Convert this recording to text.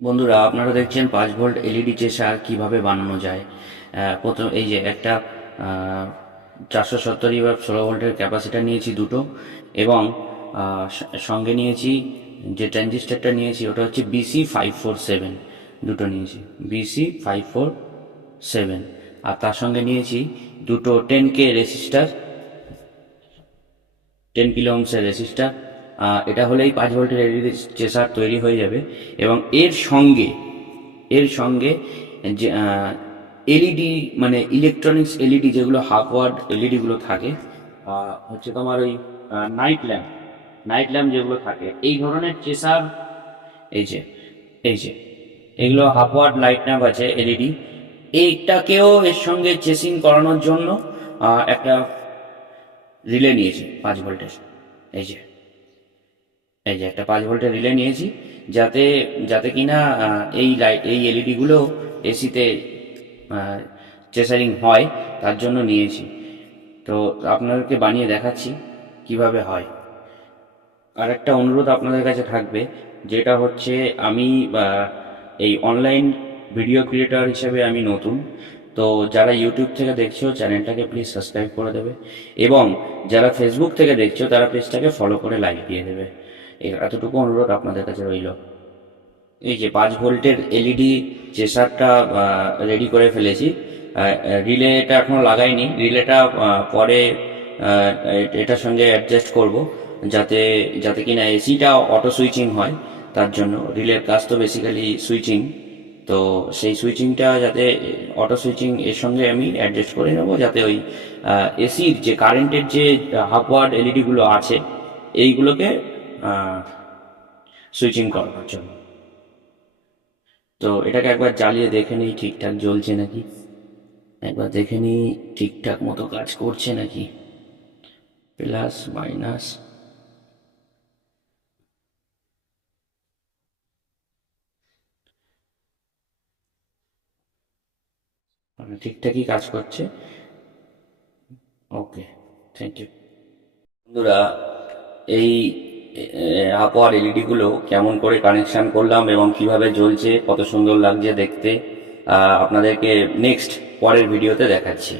বন্ধুরা, আপনারা দেখছেন 5 ভোল্ট এলইডি চেসার কিভাবে বানানো যায়। প্রথম এই যে একটা 470 বা 16 ভোল্টের ক্যাপাসিটার নিয়েছি দুটো, এবং সঙ্গে নিয়েছি যে ট্রানজিস্টারটা নিয়েছি ওটা হচ্ছে BC547, দুটো নিয়েছি BC547। আর তার সঙ্গে নিয়েছি দুটো 10K রেজিস্টার, 10 কিলো ওহমসের রেজিস্টার। এটা হলেই 5 ভোল্টের এলইডি চেসার তৈরি হয়ে যাবে। এবং এর সঙ্গে যে এলইডি মানে ইলেকট্রনিক্স এলইডি যেগুলো হাফ ওয়াট এলইডিগুলো থাকে, হচ্ছে তোমার ওই নাইট ল্যাম্প যেগুলো থাকে এই ধরনের চেসার। এই যে এই যে এগুলো হাফ ওয়াট লাইট ল্যাম্প আছে এলইডি, এইটাকেও এর সঙ্গে চেসিং করানোর জন্য একটা রিলে নিয়েছি 5 ভোল্টের। এই যে এই যে একটা 5 ভোল্টের রিলে নিয়েছি, যাতে যাতে কিনা এই এলইডিগুলো এসিতে চেসারিং হয়, তার জন্য নিয়েছি। তো আপনাদেরকে বানিয়ে দেখাচ্ছি কিভাবে হয়। আর একটা অনুরোধ আপনাদের কাছে থাকবে, যেটা হচ্ছে আমি এই অনলাইন ভিডিও ক্রিয়েটর হিসেবে আমি নতুন। তো যারা ইউটিউব থেকে দেখছো চ্যানেলটাকে প্লিজ সাবস্ক্রাইব করে দেবে, এবং যারা ফেসবুক থেকে দেখছো তারা পেজটাকে ফলো করে লাইক দিয়ে দেবে। এতটুকু অনুরোধ আপনাদের কাছে রইল। এই যে 5 ভোল্টের এলইডি চেসারটা রেডি করে ফেলেছি। রিলেটা এখনো লাগাইনি, রিলেটা পরে এটার সঙ্গে অ্যাডজাস্ট করব, যাতে যাতে কিনা এসিটা অটো সুইচিং হয়। তার জন্য রিলের কাজ তো বেসিক্যালি সুইচিং, তো সেই সুইচিংটা যাতে অটো সুইচিং এর সঙ্গে আমি অ্যাডজাস্ট করে নেব, যাতে ওই এসির যে কারেন্টের যে হাফ ওয়াট এলইডিগুলো আছে এইগুলোকে সুইচিং করানোর জন্য। তো এটাকে একবার জ্বালিয়ে দেখে নিই ঠিকঠাক জ্বলছে নাকি, একবার দেখে নিই ঠিকঠাক মতো কাজ করছে নাকি। প্লাস মাইনাস, মানে ঠিকঠাকই কাজ করছে। ওকে, থ্যাংক ইউ। বন্ধুরা, এই আপওয়ার এলইডিগুলো কেমন করে কানেকশান করলাম এবং কিভাবে জ্বলছে, কত সুন্দর লাগছে দেখতে, আপনাদেরকে নেক্সট পরের ভিডিওতে দেখাচ্ছি।